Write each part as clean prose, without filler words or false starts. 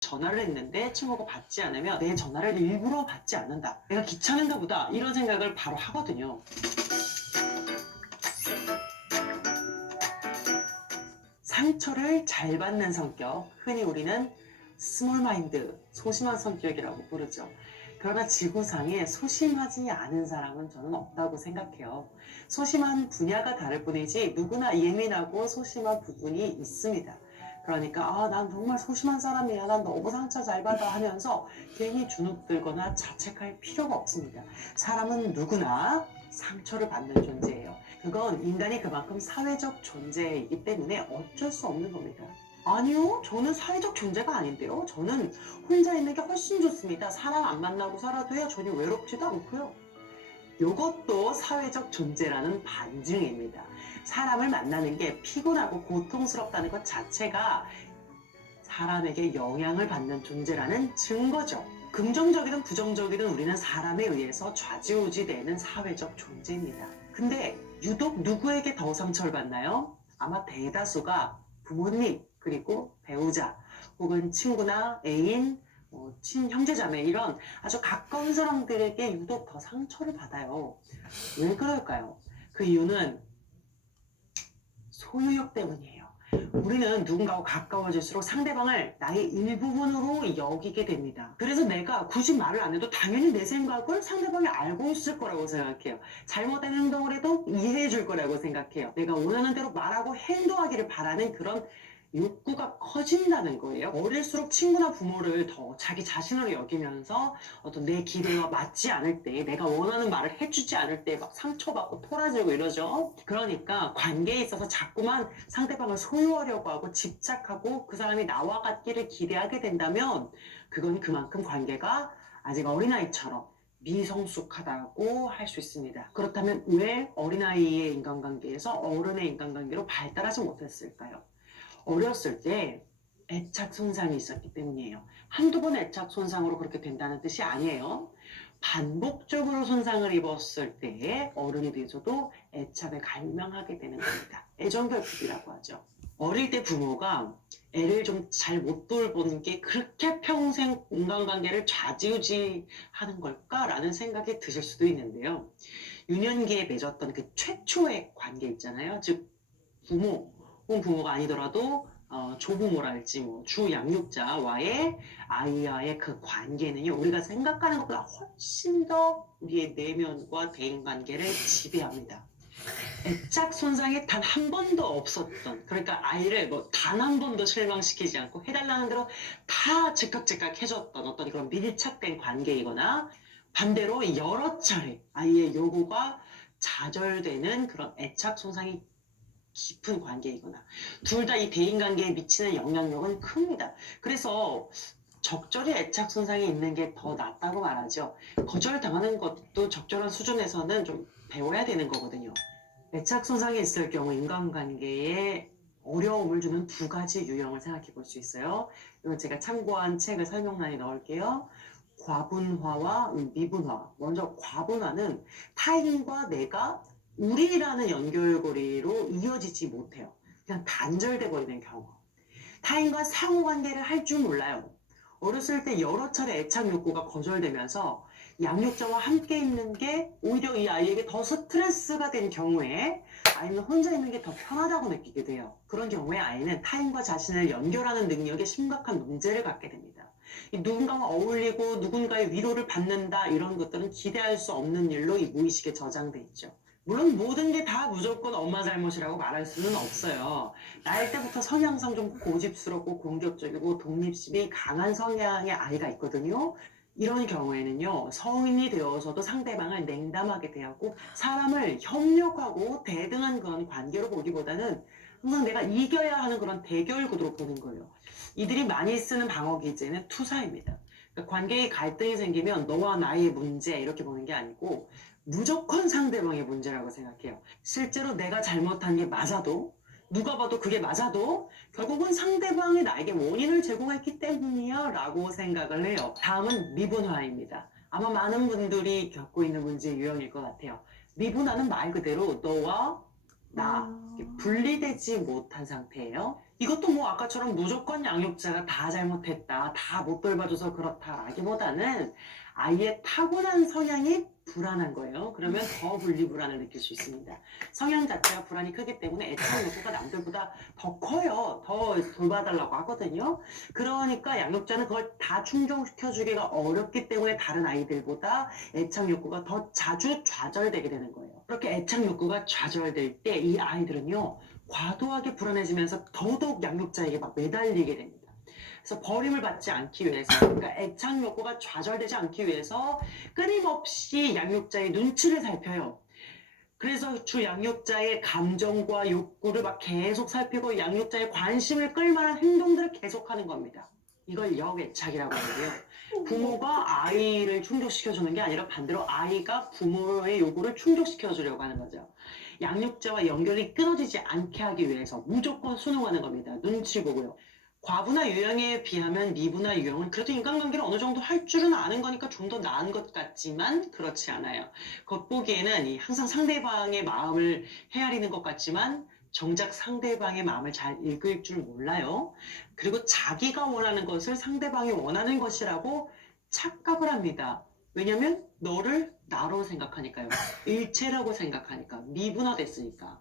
전화를 했는데 친구가 받지 않으면 내 전화를 일부러 받지 않는다. 내가 귀찮은가 보다. 이런 생각을 바로 하거든요. 상처를 잘 받는 성격, 흔히 우리는 스몰 마인드, 소심한 성격이라고 부르죠. 그러나 지구상에 소심하지 않은 사람은 저는 없다고 생각해요. 소심한 분야가 다를 뿐이지 누구나 예민하고 소심한 부분이 있습니다. 그러니까 난 정말 소심한 사람이야. 난 너무 상처 잘 받아 하면서 괜히 주눅 들거나 자책할 필요가 없습니다. 사람은 누구나 상처를 받는 존재예요. 그건 인간이 그만큼 사회적 존재이기 때문에 어쩔 수 없는 겁니다. 아니요, 저는 사회적 존재가 아닌데요. 저는 혼자 있는 게 훨씬 좋습니다. 사람 안 만나고 살아도요, 전혀 외롭지도 않고요. 이것도 사회적 존재라는 반증입니다. 사람을 만나는 게 피곤하고 고통스럽다는 것 자체가 사람에게 영향을 받는 존재라는 증거죠. 긍정적이든 부정적이든 우리는 사람에 의해서 좌지우지되는 사회적 존재입니다. 근데 유독 누구에게 더 상처를 받나요? 아마 대다수가 부모님, 그리고 배우자, 혹은 친구나 애인, 친형제자매 이런 아주 가까운 사람들에게 유독 더 상처를 받아요. 왜 그럴까요? 그 이유는 소유욕 때문이에요. 우리는 누군가와 가까워질수록 상대방을 나의 일부분으로 여기게 됩니다. 그래서 내가 굳이 말을 안 해도 당연히 내 생각을 상대방이 알고 있을 거라고 생각해요. 잘못된 행동을 해도 이해해 줄 거라고 생각해요. 내가 원하는 대로 말하고 행동하기를 바라는 그런 욕구가 커진다는 거예요. 어릴수록 친구나 부모를 더 자기 자신으로 여기면서 어떤 내 기대와 맞지 않을 때, 내가 원하는 말을 해주지 않을 때 막 상처받고 토라지고 이러죠. 그러니까 관계에 있어서 자꾸만 상대방을 소유하려고 하고 집착하고 그 사람이 나와 같기를 기대하게 된다면 그건 그만큼 관계가 아직 어린아이처럼 미성숙하다고 할 수 있습니다. 그렇다면 왜 어린아이의 인간관계에서 어른의 인간관계로 발달하지 못했을까요? 어렸을 때 애착 손상이 있었기 때문이에요. 한두 번 애착 손상으로 그렇게 된다는 뜻이 아니에요. 반복적으로 손상을 입었을 때 어른이 돼서도 애착을 갈망하게 되는 겁니다. 애정결핍이라고 하죠. 어릴 때 부모가 애를 좀 잘 못 돌보는 게 그렇게 평생 인간관계를 좌지우지하는 걸까라는 생각이 드실 수도 있는데요. 유년기에 맺었던 그 최초의 관계 있잖아요. 즉 부모 혹은 부모가 아니더라도 조부모랄지 주 양육자와의 아이와의 그 관계는요, 우리가 생각하는 것보다 훨씬 더 우리의 내면과 대인관계를 지배합니다. 애착 손상이 단 한 번도 없었던, 그러니까 아이를 단 한 번도 실망시키지 않고 해달라는 대로 다 즉각즉각 해줬던 어떤 그런 밀착된 관계이거나, 반대로 여러 차례 아이의 요구가 좌절되는 그런 애착 손상이 깊은 관계이거나, 둘 다 이 대인관계에 미치는 영향력은 큽니다. 그래서 적절히 애착 손상이 있는 게 더 낫다고 말하죠. 거절당하는 것도 적절한 수준에서는 좀 배워야 되는 거거든요. 애착 손상이 있을 경우 인간관계에 어려움을 주는 두 가지 유형을 생각해 볼 수 있어요. 이건 제가 참고한 책을 설명란에 넣을게요. 과분화와 미분화. 먼저 과분화는 타인과 내가 우리라는 연결고리로 이어지지 못해요. 그냥 단절돼 버리는 경우. 타인과 상호관계를 할 줄 몰라요. 어렸을 때 여러 차례 애착 욕구가 거절되면서 양육자와 함께 있는 게 오히려 이 아이에게 더 스트레스가 된 경우에 아이는 혼자 있는 게 더 편하다고 느끼게 돼요. 그런 경우에 아이는 타인과 자신을 연결하는 능력에 심각한 문제를 갖게 됩니다. 누군가와 어울리고 누군가의 위로를 받는다, 이런 것들은 기대할 수 없는 일로 이 무의식에 저장돼 있죠. 물론 모든 게 다 무조건 엄마 잘못이라고 말할 수는 없어요. 나이 때부터 성향상 좀 고집스럽고 공격적이고 독립심이 강한 성향의 아이가 있거든요. 이런 경우에는요, 성인이 되어서도 상대방을 냉담하게 대하고 사람을 협력하고 대등한 그런 관계로 보기보다는 항상 내가 이겨야 하는 그런 대결 구도로 보는 거예요. 이들이 많이 쓰는 방어 기제는 투사입니다. 그러니까 관계에 갈등이 생기면 너와 나의 문제 이렇게 보는 게 아니고 무조건 상대방의 문제라고 생각해요. 실제로 내가 잘못한 게 맞아도, 누가 봐도 그게 맞아도 결국은 상대방이 나에게 원인을 제공했기 때문이야 라고 생각을 해요. 다음은 미분화입니다. 아마 많은 분들이 겪고 있는 문제 유형일 것 같아요. 미분화는 말 그대로 너와 나 분리되지 못한 상태예요. 이것도 뭐 아까처럼 무조건 양육자가 다 잘못했다, 다 못 돌봐줘서 그렇다라기보다는 아이의 타고난 성향이 불안한 거예요. 그러면 더 분리불안을 느낄 수 있습니다. 성향 자체가 불안이 크기 때문에 애착 욕구가 남들보다 더 커요. 더 돌봐달라고 하거든요. 그러니까 양육자는 그걸 다 충족시켜주기가 어렵기 때문에 다른 아이들보다 애착 욕구가 더 자주 좌절되게 되는 거예요. 그렇게 애착 욕구가 좌절될 때 이 아이들은요, 과도하게 불안해지면서 더더욱 양육자에게 막 매달리게 됩니다. 그래서 버림을 받지 않기 위해서, 그러니까 애착 욕구가 좌절되지 않기 위해서 끊임없이 양육자의 눈치를 살펴요. 그래서 주 양육자의 감정과 욕구를 막 계속 살피고 양육자의 관심을 끌만한 행동들을 계속하는 겁니다. 이걸 역애착이라고 하는데요. 부모가 아이를 충족시켜주는 게 아니라 반대로 아이가 부모의 요구를 충족시켜주려고 하는 거죠. 양육자와 연결이 끊어지지 않게 하기 위해서 무조건 순응하는 겁니다. 눈치 보고요. 과부나 유형에 비하면 미부나 유형은 그래도 인간관계를 어느 정도 할 줄은 아는 거니까 좀 더 나은 것 같지만 그렇지 않아요. 겉보기에는 항상 상대방의 마음을 헤아리는 것 같지만 정작 상대방의 마음을 잘 읽을 줄 몰라요. 그리고 자기가 원하는 것을 상대방이 원하는 것이라고 착각을 합니다. 왜냐면 너를 나로 생각하니까요. 일체라고 생각하니까. 미분화됐으니까.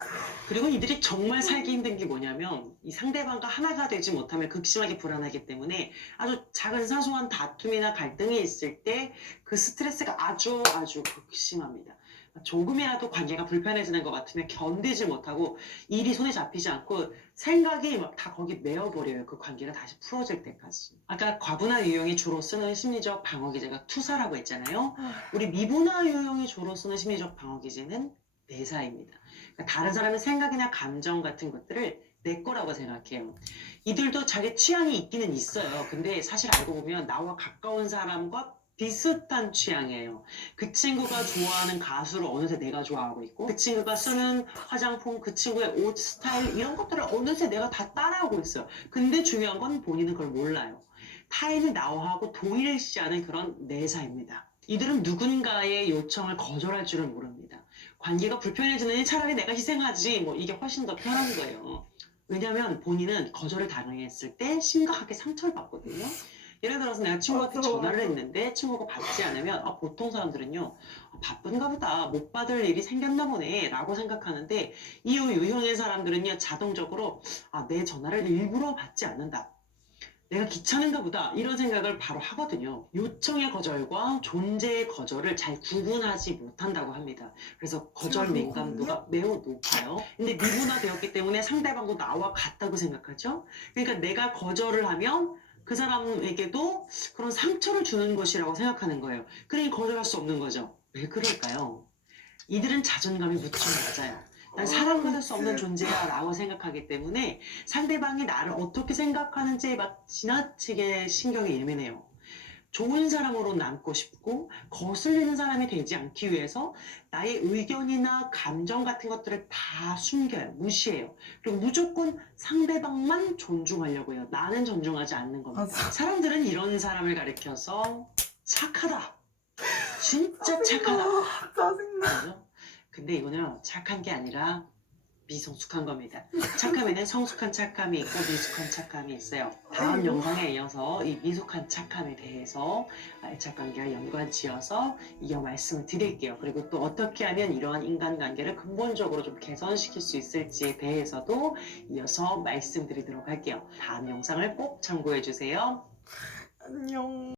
그리고 이들이 정말 살기 힘든 게 뭐냐면 이 상대방과 하나가 되지 못하면 극심하게 불안하기 때문에 아주 작은 사소한 다툼이나 갈등이 있을 때 그 스트레스가 아주 극심합니다. 조금이라도 관계가 불편해지는 것 같으면 견디지 못하고 일이 손에 잡히지 않고 생각이 막 다 거기 메어버려요. 그 관계가 다시 풀어질 때까지. 아까 과부나 유형이 주로 쓰는 심리적 방어기제가 투사라고 했잖아요. 우리 미부나 유형이 주로 쓰는 심리적 방어기제는 내사입니다. 그러니까 다른 사람의 생각이나 감정 같은 것들을 내 거라고 생각해요. 이들도 자기 취향이 있기는 있어요. 근데 사실 알고 보면 나와 가까운 사람과 비슷한 취향이에요. 그 친구가 좋아하는 가수를 어느새 내가 좋아하고 있고 그 친구가 쓰는 화장품, 그 친구의 옷 스타일 이런 것들을 어느새 내가 다 따라하고 있어요. 근데 중요한 건 본인은 그걸 몰라요. 타인이 나와하고 동일시하는 그런 내사입니다. 이들은 누군가의 요청을 거절할 줄은 모릅니다. 관계가 불편해지느니 차라리 내가 희생하지 뭐 이게 훨씬 더 편한 거예요. 왜냐하면 본인은 거절을 당했을 때 심각하게 상처를 받거든요. 예를 들어서 내가 친구한테 전화를 했는데 친구가 받지 않으면 보통 사람들은요, 바쁜가 보다, 못 받을 일이 생겼나 보네 라고 생각하는데 이 유형의 사람들은요, 자동적으로 내 전화를 일부러 받지 않는다, 내가 귀찮은가 보다 이런 생각을 바로 하거든요. 요청의 거절과 존재의 거절을 잘 구분하지 못한다고 합니다. 그래서 거절 민감도가 매우 높아요. 근데 미분화되었기 때문에 상대방도 나와 같다고 생각하죠. 그러니까 내가 거절을 하면 그 사람에게도 그런 상처를 주는 것이라고 생각하는 거예요. 그러니 거절할 수 없는 거죠. 왜 그럴까요? 이들은 자존감이 무척 낮아요. 난 사랑받을 수 없는 존재야 라고 생각하기 때문에 상대방이 나를 어떻게 생각하는지에 막 지나치게 신경이 예민해요. 좋은 사람으로 남고 싶고 거슬리는 사람이 되지 않기 위해서 나의 의견이나 감정 같은 것들을 다 숨겨요. 무시해요. 그리고 무조건 상대방만 존중하려고 해요. 나는 존중하지 않는 겁니다. 사람들은 이런 사람을 가리켜서 착하다, 진짜 착하다, 짜증나. 그죠? 근데 이거는 착한 게 아니라 미성숙한 겁니다. 착함에는 성숙한 착함이 있고 미숙한 착함이 있어요. 다음 영상에 이어서 이 미숙한 착함에 대해서 애착관계와 연관지어서 이어 말씀을 드릴게요. 그리고 또 어떻게 하면 이러한 인간관계를 근본적으로 좀 개선시킬 수 있을지에 대해서도 이어서 말씀드리도록 할게요. 다음 영상을 꼭 참고해 주세요.